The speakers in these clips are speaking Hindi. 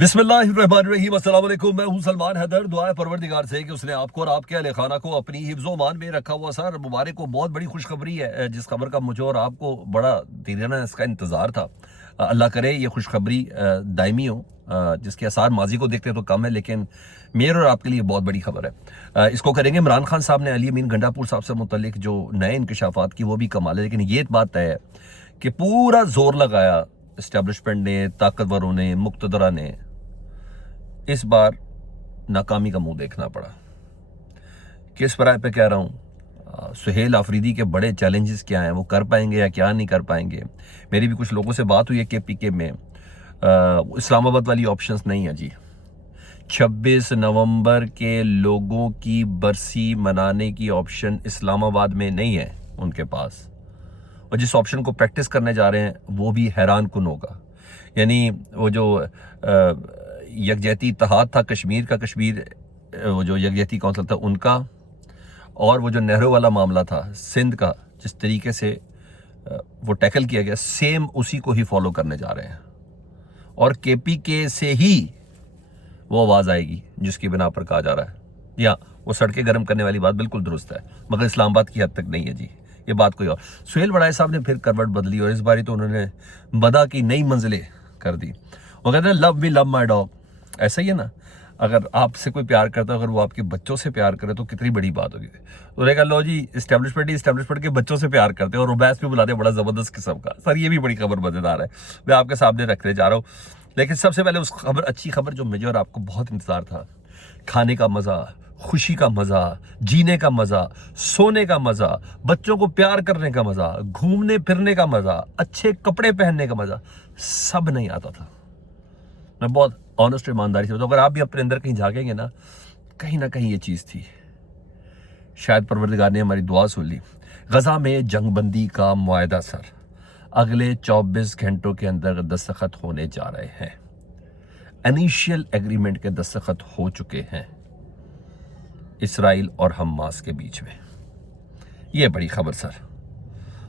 बिस्मिल्लाहिर्रहमानिर्रहीम, अस्सलाम वालेकुम। मैं हूं सलमान हैदर। दुआ है परवरदिगार से कि उसने आपको और आपके अहले खाना को अपनी हिफ्ज़ो मान में रखा हुआ। सर मुबारक को बहुत बड़ी खुशखबरी है, जिस खबर का मुझे और आपको बड़ा देर इसका इंतज़ार था। अल्लाह करे ये खुशखबरी दायमी हो। जिसके आसार माजी को देखते तो कम है, लेकिन मेरे और आपके लिए बहुत बड़ी खबर है। इसको करेंगे इमरान खान साहब ने अली अमीन गंडापुर साहब से मुतल्लिक जो नए इंकशाफात की, वो भी कमाल है। लेकिन ये बात तय है कि पूरा जोर लगाया इस्टेब्लिशमेंट ने, ताकतवरों ने, मुक्तदरा ने, इस बार नाकामी का मुंह देखना पड़ा। किस पर पे कह रहा हूँ, सुहेल आफरीदी के बड़े चैलेंजेस क्या हैं, वो कर पाएंगे या क्या नहीं कर पाएंगे। मेरी भी कुछ लोगों से बात हुई है के में। इस्लामाबाद वाली ऑप्शंस नहीं है जी। 26 नवंबर के लोगों की बरसी मनाने की ऑप्शन इस्लामाबाद में नहीं है उनके पास, और जिस ऑप्शन को प्रैक्टिस करने जा रहे हैं वो भी हैरान कुन होगा। यानी वो जो यकजहती इत्तेहाद था कश्मीर का, वो जो यकजहती कौंसिल था उनका, और वो जो नेहरू वाला मामला था सिंध का, जिस तरीके से वो टैकल किया गया, सेम उसी को ही फॉलो करने जा रहे हैं। और केपीके से ही वो आवाज़ आएगी जिसकी बिना पर कहा जा रहा है। जी हाँ, वो सड़कें गर्म करने वाली बात बिल्कुल दुरुस्त है, मगर इस्लामाबाद की हद तक नहीं है जी। ये बात कोई और। सुहेल वड़ाई साहब ने फिर करवट बदली और इस बारी तो उन्होंने बदा की नई मंजिलें कर दी। वो कहते हैं love me love my dog. ऐसा ही है ना, अगर आपसे कोई प्यार करता है, अगर वो आपके बच्चों से प्यार करे तो कितनी बड़ी बात होगी। तो उन्होंने कहा लो जी, इस्टेब्लिशमेंट के बच्चों से प्यार करते हैं और रुबैस भी बुलाते हैं, बड़ा जबरदस्त किस्म का। सर ये भी बड़ी खबर मजेदार है, मैं आपके सामने रखने जा रहा हूँ। लेकिन सबसे पहले उस खबर, अच्छी खबर जो मुझे और आपको बहुत इंतजार था, खाने का मजा, खुशी का मजा, जीने का मजा, सोने का मजा, बच्चों को प्यार करने का मजा, घूमने फिरने का मजा, अच्छे कपड़े पहनने का मजा, सब नहीं आता था। मैं बहुत ऑनेस्ट ईमानदारी से बताऊं, अगर आप भी अपने अंदर कहीं झांकेंगे ना कहीं ये चीज थी। शायद परवरदिगार ने हमारी दुआ सुन ली। गजा में जंगबंदी का मुआहदा सर अगले 24 घंटों के अंदर दस्तखत होने जा रहे हैं। इनिशियल एग्रीमेंट के दस्तखत हो चुके हैं इसराइल और हमास के बीच में। ये बड़ी खबर सर।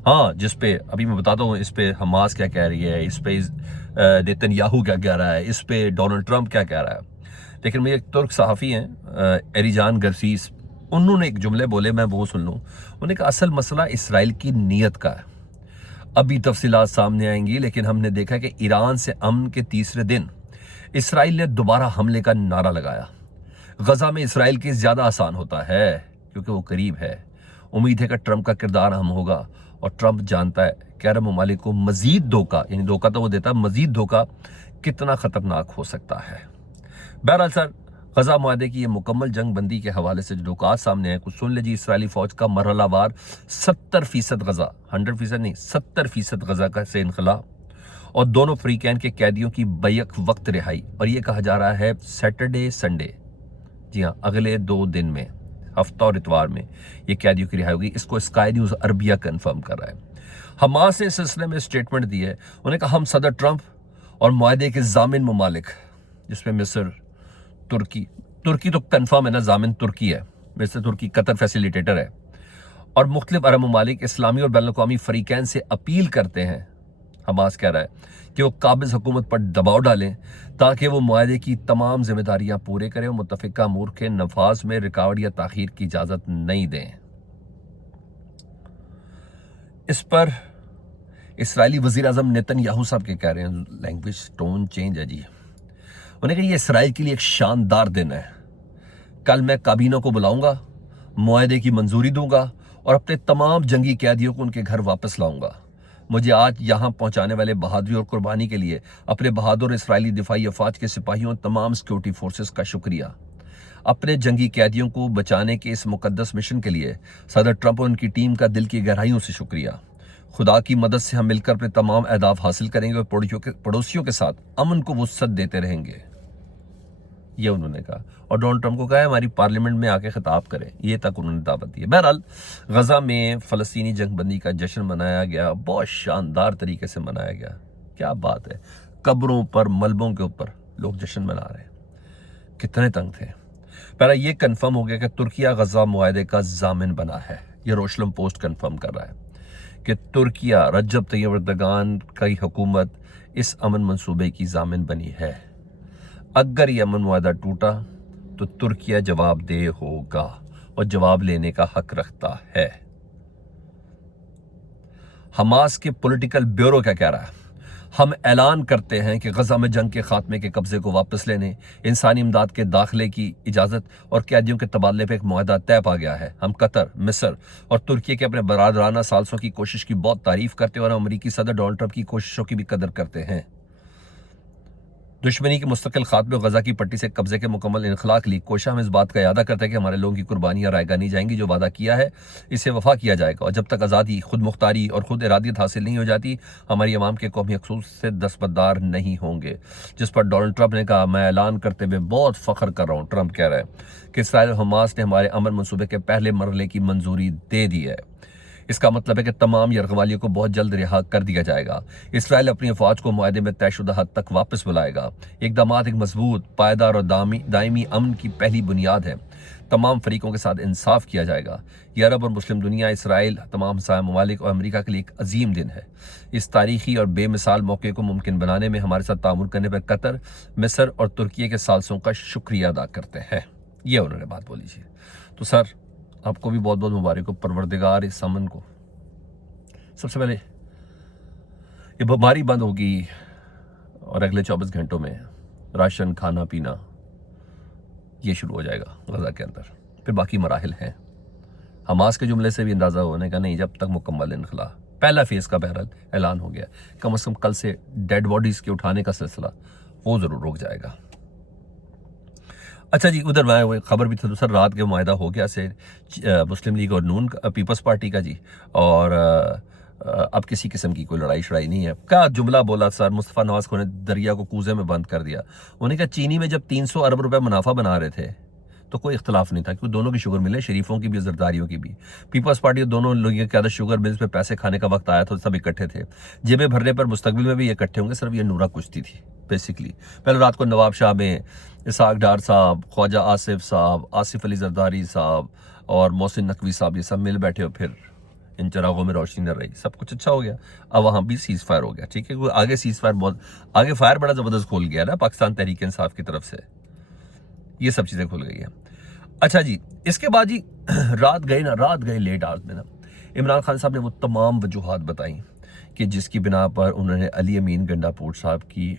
हाँ, जिस पे अभी मैं बताता हूँ, इस पे हमास क्या कह रही है, इस पे नेतन्याहू क्या कह रहा है, इस पे डोनाल्ड ट्रंप क्या कह रहा है। लेकिन मेरे एक तुर्क सहाफ़ी हैं एरिजान गर्सीस, उन्होंने एक जुमले बोले, मैं वो सुन लूँ। उन्होंने कहा असल मसला इसराइल की नीयत का है। अभी तफसीलात सामने आएंगी, लेकिन हमने देखा कि ईरान से अमन के तीसरे दिन इसराइल ने दोबारा हमले का नारा लगाया। गजा में इसराइल की ज़्यादा आसान होता है क्योंकि वो करीब है। उम्मीद है कि ट्रंप का किरदार अहम होगा, और ट्रंप जानता है कि अरब ममालिक को मजीद धोखा, यानी धोखा तो वो देता है, मजीद धोखा कितना खतरनाक हो सकता है। बहरहाल सर, गजा मुआहदे की ये मुकम्मल जंग बंदी के हवाले से जो नुकात सामने है, कुछ सुन लीजिए। इसराइली फौज का मरहलावार 70% गजा, 100% नहीं, 70% गजा का से इनखला, और दोनों फ्रीकैन के कैदियों की बैक वक्त रिहाई। और ये कहा जा रहा है सैटरडे संडे, जी हाँ, अगले 2 दिन में, हफ्ता और इतवार में ये कैदियों की रिहाई होगी। इसको स्काई न्यूज़ अरबिया कंफर्म कर रहा है। हमास ने इस सिलसिले में स्टेटमेंट दी है। उन्होंने कहा हम सदर ट्रंप और मुआहदे के जामिन ममालिक, जिसमें मिस्र, तुर्की तो कंफर्म है ना, जामिन तुर्की है, मिस्र तुर्की कतर फैसिलिटेटर है, और मुख्तलिफ अरब ममालिक इस्लामी और बैनुल-अक़वामी फरीकैन से अपील करते हैं, हमास कह रहा है, कि वो काबिज हुकूमत पर दबाव डालें ताकि वो मुआहदे की तमाम जिम्मेदारियां पूरे करें और मुत्तफ़िका अमूर के नफाज में रिकावट या ताख़ीर की इजाज़त नहीं दें। इस पर इसराइली वज़ीर आज़म नेतन्याहू साहब के कह रहे हैं, लैंग्वेज टोन चेंज है जी। उन्होंने कहा ये इसराइल के लिए एक शानदार दिन है। कल मैं काबीना को बुलाऊंगा, मुआहदे की मंजूरी दूंगा और अपने तमाम जंगी कैदियों को उनके घर वापस लाऊंगा। मुझे आज यहां पहुंचाने वाले बहादुरी और कुर्बानी के लिए अपने बहादुर इसराइली दिफाई अफवाज के सिपाहियों और तमाम सिक्योरिटी फोर्सेस का शुक्रिया। अपने जंगी कैदियों को बचाने के इस मुकद्दस मिशन के लिए सदर ट्रंप और उनकी टीम का दिल की गहराइयों से शुक्रिया। खुदा की मदद से हम मिलकर अपने तमाम अहदाफ हासिल करेंगे और पड़ोसियों के साथ अमन को वुसअत देते रहेंगे, ये उन्होंने कहा। और डोनाल्ड ट्रंप को कहा है हमारी पार्लियामेंट में आके खिताब करें, ये तक उन्होंने दावत दी है। बहरहाल गजा में फ़लस्तीनी जंगबंदी का जश्न मनाया गया, बहुत शानदार तरीके से मनाया गया। क्या बात है, कब्रों पर, मलबों के ऊपर लोग जश्न मना रहे हैं, कितने तंग थे। पहला ये कंफर्म हो गया कि तुर्किया गजा मुआहदे का जामिन बना है। ये रोशलम पोस्ट कंफर्म कर रहा है कि तुर्किया, रजब तैयब एर्दोगान की हुकूमत इस अमन मंसूबे की जामिन बनी है। अगर ये अमन मुआहदा टूटा तो तुर्किया जवाबदेह होगा और जवाब लेने का हक रखता है। हमास के पॉलिटिकल ब्यूरो क्या कह रहा है? हम ऐलान करते हैं कि गजा में जंग के खात्मे के कब्जे को वापस लेने, इंसानी इमदाद के दाखिले की इजाज़त और कैदियों के तबादले पर एक मुआहदा तय पा गया है। हम कतर, मिस्र और तुर्की के अपने बरादराना सालसों की कोशिश की बहुत तारीफ करते हैं और अमरीकी सदर डोनाल्ड ट्रंप की कोशिशों की भी कदर करते हैं। दुश्मनी के मुस्तकिल खात्मे और गजा की पट्टी से कब्जे के मुकम्मल इनखला के लिए कोशिश हम इस बात का यादा करते हैं कि हमारे लोगों की कुर्बानियां रायगा नहीं जाएंगी। जो वादा किया है इसे वफा किया जाएगा और जब तक आज़ादी, खुद मुख्तारी और खुद इरादियत हासिल नहीं हो जाती, हमारी अवाम के कौमी असूल से दस्तबरदार नहीं होंगे। जिस पर डोनाल्ड ट्रंप ने कहा, मैं ऐलान करते हुए बहुत फ़ख्र कर रहा हूँ। ट्रंप कह रहे हैं कि इसराइल और हमास ने हमारे अमन मनसूबे के पहले मरहले की मंजूरी दे दी है। इसका मतलब है कि तमाम यरगवालियों को बहुत जल्द रिहा कर दिया जाएगा। इसराइल अपनी अफवाज को मुआहदे में तयशुदा हद तक वापस बुलाएगा। इक़दामात एक मजबूत, पायदार और दायमी अमन की पहली बुनियाद है। तमाम फरीकों के साथ इंसाफ किया जाएगा। यह अरब और मुस्लिम दुनिया, इसराइल, तमाम हमसाया ममालिक और अमेरिका के लिए एक अजीम दिन है। इस तारीखी और बेमिसाल मौके को मुमकिन बनाने में हमारे साथ तामुल करने पर कतर, मिस्र और तुर्की के सालसों का शुक्रिया अदा करते हैं। ये उन्होंने बात बोली थी। तो सर, आपको भी बहुत बहुत मुबारक हो परवरदिगार इस अमन को। सबसे पहले ये बीमारी बंद होगी और अगले 24 घंटों में राशन, खाना पीना ये शुरू हो जाएगा गजा के अंदर। फिर बाकी मराहिल हैं। हमास के जुमले से भी अंदाज़ा होने का नहीं, जब तक मुकम्मल इनखला, पहला फेज़ का बहरहाल ऐलान हो गया। कम से कम कल से डेड बॉडीज़ के उठाने का सिलसिला वो ज़रूर रुक जाएगा। अच्छा जी, उधर मैं वो खबर भी था सर, रात के मुआहदा हो गया से मुस्लिम लीग और नून पीपल्स पार्टी का जी, और अब किसी किस्म की कोई लड़ाई शड़ाई नहीं है। क्या जुमला बोला सर मुस्तफ़ा नवाज को ने, दरिया को कूजे में बंद कर दिया। उन्होंने कहा चीनी में जब 300 अरब रुपए मुनाफा बना रहे थे तो कोई इख्तलाफ नहीं था, क्योंकि दोनों की शुगर मिले, शरीफों की भी, जरदारियों की भी। पीपल्स पार्टी और दोनों लोगों के आदत शुगर मिल्स पे पैसे खाने का वक्त आया तो सब इकट्ठे थे। जेबें भरने पर मुस्तकबिल में भी ये इकट्ठे होंगे। सिर्फ ये नूरा कुश्ती थी बेसिकली। पहले रात को नवाब शाह में इसाक डार साहब, ख्वाजा आसिफ साहब, आसिफ अली जरदारी साहब और मोहसिन नकवी साहब ये सब मिल बैठे और फिर इन चिरागों में रोशनी न रही। सब कुछ अच्छा हो गया। अब वहाँ भी सीज फायर हो गया, ठीक है। आगे सीज फायर बहुत आगे, फायर बड़ा ज़बरदस्त खोल गया ना पाकिस्तान तहरीक इंसाफ की तरफ से। ये सब चीज़ें खुल गई हैं। अच्छा जी, इसके बाद जी रात गए लेट आवर्स में ना, इमरान खान साहब ने वो तमाम वजूहात बताई कि जिसकी बिना पर उन्होंने अली अमीन गंडापुर साहब की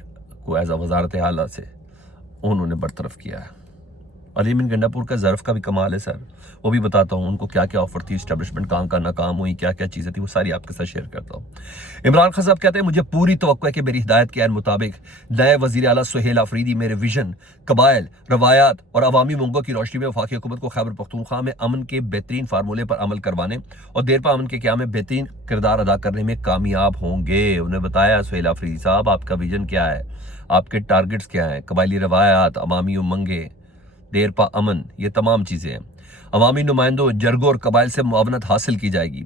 को एज अ वजारत आला से उन्होंने बरतरफ किया है। अली अमीन गंडापुर का ज़र्फ का भी कमाल है सर, वो भी बताता हूँ। उनको क्या क्या ऑफर थी, इस्टेब्लिशमेंट काम का नाकाम हुई, क्या क्या चीज़ें थी, वो सारी आपके साथ शेयर करता हूँ। इमरान खान साहब कहते हैं, मुझे पूरी तवक्को है कि मेरी हिदायत के मुताबिक नए वज़ीर आला सुहेल आफरीदी मेरे विजन, कबाइल, रवायात और अवामी मंगों की रोशनी में वफाकी हुकूमत को खैबर पख्तूनख्वा में अमन के बेहतरीन फार्मूले पर अमल करवाने और देरपा अमन के क़याम में बेहतरीन किरदार अदा करने में कामयाब होंगे। उन्हें बताया, सुहेल आफरीदी साहब आपका विजन क्या है, आपके टारगेट्स क्या हैं, कबायली रवायात, अवामी उमंगे, देरपा अमन, ये तमाम चीज़ें हैं। अवामी नुमाइंदों, जरगों और कबाइल से मुआवनत हासिल की जाएगी।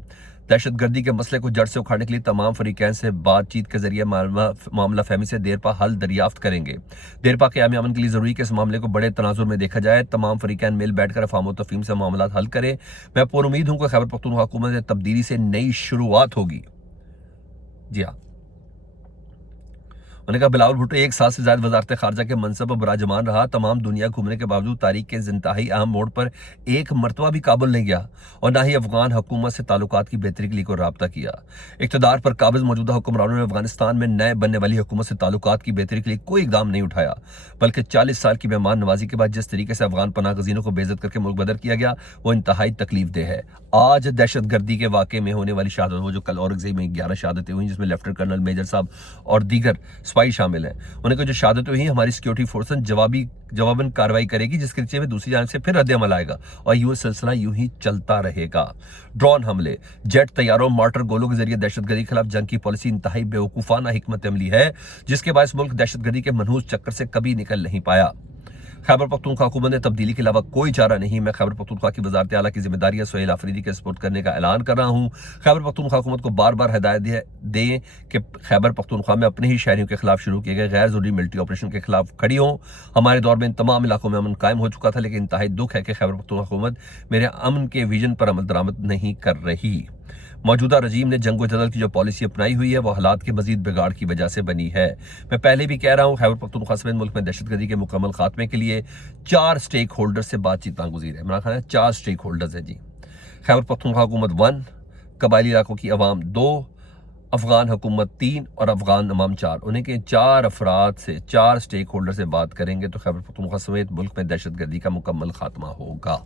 दहशतगर्दी के मसले को जड़ से उखाड़ने के लिए तमाम फरीकैन से बातचीत के जरिए मामला फहमी से देरपा हल दरियाफ्त करेंगे। देरपा के अमन के लिए ज़रूरी कि इस मामले को बड़े तनाजुर में देखा जाए। तमाम फरीकैन मिल बैठकर अफाम तफहीम से मामला हल करें। मैं पुरुमीद हूँ कि खैबर पख्तूनख्वा हुकूमत में तब्दीली से नई शुरुआत होगी। जी हाँ, उन्होंने कहा, बिलावल भुट्टो 1 साल से ज्यादा वजारत खारजा के मनसब पर बराजमान रहा। तमाम दुनिया घूमने के बावजूद तारीख के इंतहाई अहम मोड़ पर एक मरतबा भी काबुल नहीं गया और ना ही अफगान हुकूमत से ताल्लुकात की बेहतरी के लिए कोई रब्ता किया। इक़्तिदार पर काबिज मौजूदा हुक्मरानों ने अफगानिस्तान में नए बनने वाली हुकूमत से ताल्लुकात की बेहतरी के लिए कोई इकदाम नहीं उठाया, बल्कि 40 साल की मेहमान नवाजी के बाद जिस तरीके से अफगान पनाह गजीनों को बेइज्जत करके मुल्क बदर किया गया, वो इंतहाई तकलीफ देह है। आज दहशत गर्दी के वाक़े में होने वाली शहादत, वो जो कल औरंगज़ेब में 11 शहादतें हुई, जिसमें लेफ्टिनेंट कर्नल, मेजर साहब और दीगर सिपाही शामिल हैं। उन्होंने कहा, जो शहादतें हुई हमारी सिक्योरिटी फोर्सेस जवाबन कार्रवाई करेगी, जिसके नतीजे में दूसरी जानब से फिर रद्द-ए-अमल आएगा और यूं सिलसिला यूं ही चलता रहेगा। ड्रोन हमले, जेट तैयारों, मार्टर गोलों के जरिए दहशतगर्दी के खिलाफ जंग की पॉलिसी इंतहाई बेवकूफाना हिकमत अमली है, जिसके बाद मुल्क दहशतगर्दी के मनहूस चक्कर से कभी निकल नहीं पाया। खैबर पख्तूनख्वा हुकूमत ने तब्दीली के अलावा कोई चारा नहीं। मैं खैबर पख्तूनख्वा की वजारत आला की जिम्मेदारियां सुहेल आफरीदी के सपुर्द करने का ऐलान कर रहा हूँ। खैबर पख्तूनख्वा हुकूमत को बार बार हिदायत दें कि खैबर पख्तूनख्वा में अपने ही शहरियों के खिलाफ शुरू किए गए गैर जरूरी मिलिट्री ऑपरेशन के खिलाफ खड़ी हों। हमारे दौर में इन तमाम इलाकों में अमन कायम हो चुका था, लेकिन इंतहाई दुख है कि खैबर पख्तूनख्वा हुकूमत मेरे अमन के विजन पर अमल दरामद नहीं कर रही। मौजूदा रजीम ने जंग व जदल की जो पॉलिसी अपनाई हुई है वो हालात के मजीद बिगाड़ की वजह से बनी है। मैं पहले भी कह रहा हूँ, खैबर पख्तूनख्वा समेत मुल्क में दहशतगर्दी के मुकम्मल खात्मे के लिए 4 स्टेक होल्डर से बातचीत नागुज़ीर है। मेरा ख्याल है 4 स्टेक होल्डर्स है जी। खैबर पख्तूनख्वा हुकूमत 1, कबायली इलाकों की अवाम 2, अफगान हुकूमत 3 और अफगान अवाम 4। उन्हें के 4 अफराद से, 4 स्टेक होल्डर से बात करेंगे तो खैबर पख्तूनख्वा समेत मुल्क में दहशतगर्दी का मुकम्मल खात्मा होगा।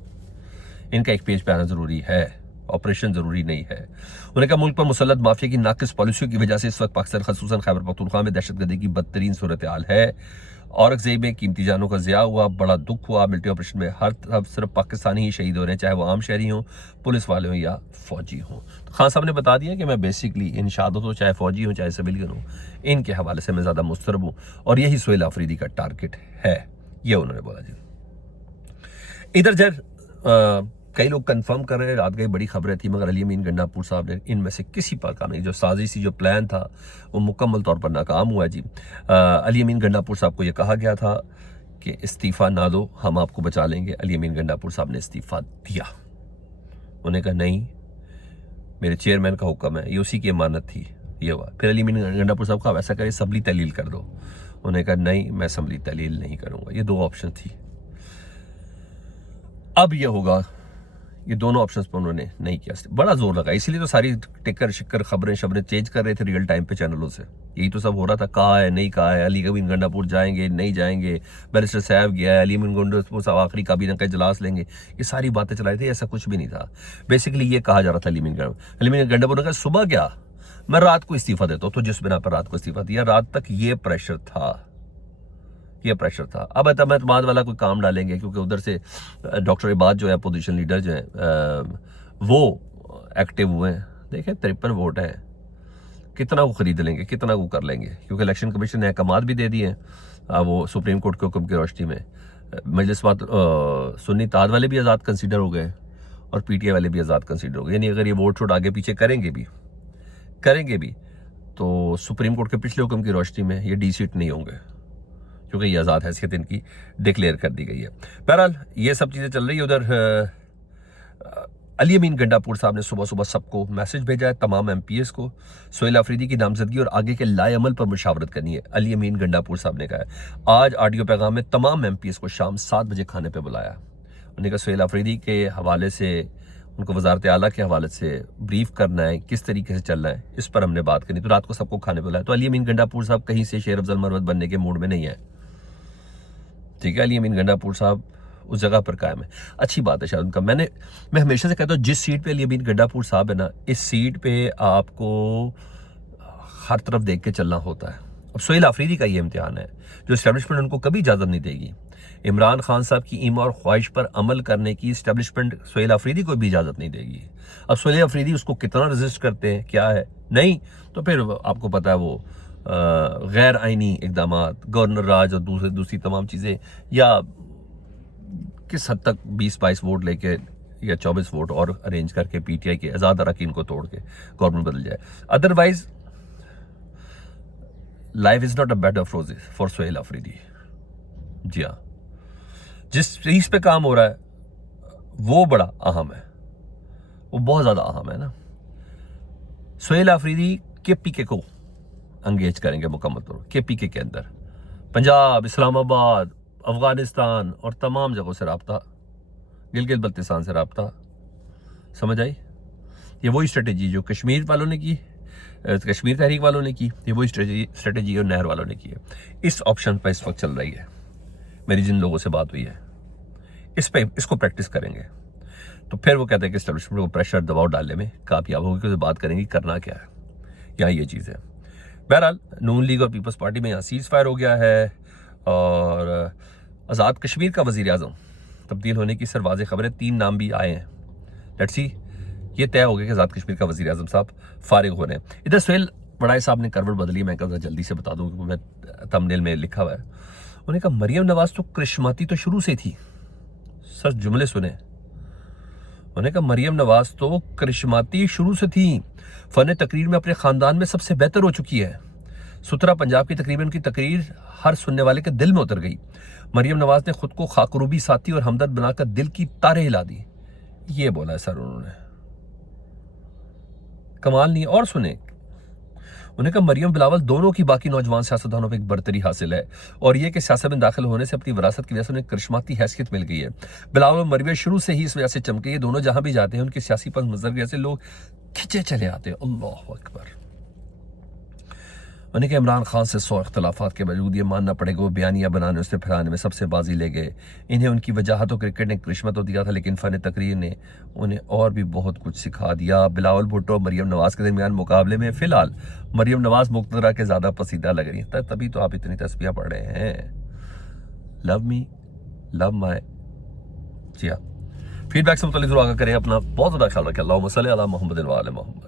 इनका एक पेज पे आना जरूरी है, ऑपरेशन जरूरी नहीं है। उन्होंने कहा मुल्क पर मुसल्लत माफिया की नाकिस पॉलिसियों की वजह से इस वक्त पाकिस्तान खसूसन खैबर पख्तूनख्वा में दहशतगर्दी की बदतरीन सूरत हाल है। औरंगजेब में कीमती जानों का ज़िया हुआ, बड़ा दुख हुआ। मिलिट्री ऑपरेशन में हर तरफ सिर्फ पाकिस्तानी ही शहीद हो रहे हैं, चाहे वो आम शहरी हों, पुलिस वाले हों या फौजी हों। तो खान साहब ने बता दिया कि मैं बेसिकली इन शहादत हो, चाहे फौजी हों चाहे सिविलियन हों, इनके हवाले से मैं ज़्यादा मुस्तरब हूँ और यही सुहेल आफरीदी का टारगेट है, ये उन्होंने बोला जी। इधर जर कई लोग कंफर्म कर रहे हैं, रात गई बड़ी खबरें थी मगर अली अमीन गंडापुर साहब ने इनमें से किसी पर काम नहीं, जो साजिशी जो प्लान था वो मुकम्मल तौर पर नाकाम हुआ जी। अली अमीन गंडापुर साहब को ये कहा गया था कि इस्तीफ़ा ना दो, हम आपको बचा लेंगे। अली अमीन गंडापुर साहब ने इस्तीफ़ा दिया। उन्होंने कहा नहीं, मेरे चेयरमैन का हुक्म है, ये उसी की अमानत थी, ये हुआ। फिर अली अमीन गंडापुर साहब का वैसा करे असम्बली तहलील कर दो। उन्होंने कहा नहीं, मैं असम्बली तहलील नहीं करूँगा। ये 2 ऑप्शन थी। अब ये होगा, ये दोनों ऑप्शंस पर उन्होंने नहीं किया, बड़ा जोर लगा। इसीलिए तो सारी टिक्कर शिक्कर खबरें चेंज कर रहे थे रियल टाइम पे चैनलों से। यही तो सब हो रहा था, कहा है नहीं कहा है, अली अमीन गंडापुर जाएंगे नहीं जाएंगे, बैरिस्टर साहब गया है, अली अमीन गंडापुर साहब आखिरी काबीना का इजलास लेंगे, ये सारी बातें चलाई थी। ऐसा कुछ भी नहीं था। बेसिकली ये कहा जा रहा था अली अमीन गंडापुर ने कहा सुबह क्या, मैं रात को इस्तीफा देता हूँ। तो जिस बिना पर रात को इस्तीफा दिया, रात तक ये प्रेशर था, ये प्रेशर था। अब एतमाद वाला कोई काम डालेंगे क्योंकि उधर से डॉक्टर इबाद जो है अपोजिशन लीडर जो है वो एक्टिव हुए हैं। देखें 53 वोट हैं, कितना को खरीद लेंगे, कितना को कर लेंगे, क्योंकि इलेक्शन कमीशन ने अहकामात भी दे दिए हैं। वो सुप्रीम कोर्ट के हुक्म की रोशनी में मजलिस बात सुन्नी ताद वाले भी आज़ाद कंसीडर हो गए और पीटीआई वाले भी आज़ाद कंसीडर हो गए। यानी अगर ये वोट छोड़ आगे पीछे करेंगे भी तो सुप्रीम कोर्ट के पिछले हुक्म की रोशनी में ये डी सीट नहीं होंगे, क्योंकि ये आज़ाद हैसियत इनकी डिक्लेयर कर दी गई है। बहरहाल ये सब चीज़ें चल रही है। उधर अली अमीन गंडापुर साहब ने सुबह सुबह सबको मैसेज भेजा है, तमाम MPs को, सुहेल आफरीदी की नामजदगी और आगे के लाएअमल पर मुशावरत करनी है। अली अमीन गंडापुर साहब ने कहा है आज ऑडियो पैगाम में तमाम MPs को शाम 7 बजे खाने पर बुलाया। उन्होंने कहा सुहेल आफरीदी के हवाले से, उनको वजारत आला के हवाले से ब्रीफ करना है, किस तरीके से चलना है, इस पर हमने बात करनी। तो रात को सबको खाने पर बुलाया। तो अली अमीन गंडापुर साहब कहीं से शेर अफजल मरवत बनने के मूड में नहीं है, ठीक है। अली अमीन गंडापुर साहब उस जगह पर कायम है, अच्छी बात है शायद उनका। मैं हमेशा से कहता हूँ जिस सीट पे अली अमीन गंडापुर साहब है ना, इस सीट पे आपको हर तरफ देख के चलना होता है। अब सुहेल आफरीदी का ये इम्तिहान है, जो इस्टेब्लिशमेंट उनको कभी इजाज़त नहीं देगी। इमरान खान साहब की ईमा और ख्वाहिश पर अमल करने की इस्टेब्लिशमेंट सुहेल आफरीदी को भी इजाज़त नहीं देगी। अब सुहेल आफरीदी उसको कितना रजिस्ट करते हैं, क्या है नहीं, तो फिर आपको पता है वो गैर आइनी इकदाम, गवर्नर राज और दूसरी तमाम चीज़ें, या किस हद तक 20-22 वोट लेके या 24 वोट और अरेंज करके पीटीआई के आज़ाद अरकान को तोड़ के गवर्नमेंट बदल जाए। Otherwise life is not a bed of roses for Suhail Afridi. जी हाँ, जिस चीज पे काम हो रहा है वो बड़ा अहम है, वो बहुत ज्यादा अहम है ना। सुहेल आफरीदी KPK को एंगेज करेंगे मुकम्मल तौर पर। KPK के अंदर पंजाब, इस्लामाबाद, अफगानिस्तान और तमाम जगहों से रब्ता, गिलगित बल्तिस्तान से रब्ता, समझ आई। ये वही स्ट्रेटेजी जो कश्मीर वालों ने की, कश्मीर तहरीक वालों ने की, ये वही स्ट्रेटेजी और नहर वालों ने की है। इस ऑप्शन पर इस वक्त चल रही है। मेरी जिन लोगों से बात हुई है इसको प्रैक्टिस करेंगे तो फिर वो कहते हैं कि एस्टेब्लिशमेंट को प्रेशर दबाव डालने में कामयाब होगी, क्योंकि बात करेंगे करना क्या है, यहाँ ये चीज़ है। बहरहाल नून लीग और पीपल्स पार्टी में यहाँ सीज फायर हो गया है और आज़ाद कश्मीर का वज़ीर आज़म तब्दील होने की सर वाज़ेह खबरें, 3 नाम भी आए हैं। लेट्स सी, ये तय हो गया कि आज़ाद कश्मीर का वज़ीर आज़म साहब फारिग होने। इधर सुहेल बड़ाई साहब ने करवट बदली, मैं कहा जल्दी से बता दूँ क्योंकि मैं थंबनेल में लिखा हुआ है। उन्होंने कहा मरियम नवाज तो करिश्माती तो शुरू से थी, सच जुमले सुने। उन्होंने कहा मरियम नवाज तो करिश्माती शुरू से थी, फन तकरीर में अपने ख़ानदान में सबसे बेहतर हो चुकी है। सुतरा पंजाब की तकरीबन उनकी तकरीर हर सुनने वाले के दिल में उतर गई। मरियम नवाज ने खुद को खाकरूबी साथी और हमदर्द बनाकर दिल की तारें हिला दी, ये बोला है सर उन्होंने। कमाल नहीं है। और सुने, उन्होंने कहा मरियम बिलावल दोनों की बाकी नौजवान सियासतदानों पर एक बरतरी हासिल है, और यह कि सियासत में दाखिल होने से अपनी विरासत की वजह से उन्हें करिश्माती हैसियत मिल गई है। बिलावल और मरियम शुरू से ही इस वजह से चमके, ये दोनों जहां भी जाते हैं उनके सियासी पस मंजर की वजह से लोग खिंचे चले आते हैं। अल्लाह अकबर। उन्हें कि इमरान खान से 100 इख्तलाफात के बावजूद ये मानना पड़ेगा वो बयानिया बनाने उसने फैलाने में सबसे बाजी ले गए। इन्हें उनकी वजाहत क्रिकेट ने करिश्मा तो दिया था, लेकिन फ़न तकरीर ने उन्हें और भी बहुत कुछ सिखा दिया। बिलावल भुट्टो और मरियम नवाज़ के दरमियान मुकाबले में फ़िलहाल मरियम नवाज़ मुक़्तदरा के ज़्यादा पसीदा लग रही है, तभी तो आप इतनी तस्बीह पढ़ रहे हैं। Love me love my. जी हाँ, फीडबैक से मुतल्लिक़ ज़रूर आगाह करें। अपना बहुत ज़्यादा ख्याल रखें। अल्लाहुम्मा सल्ली अला मुहम्मद व आले मुहम्मद।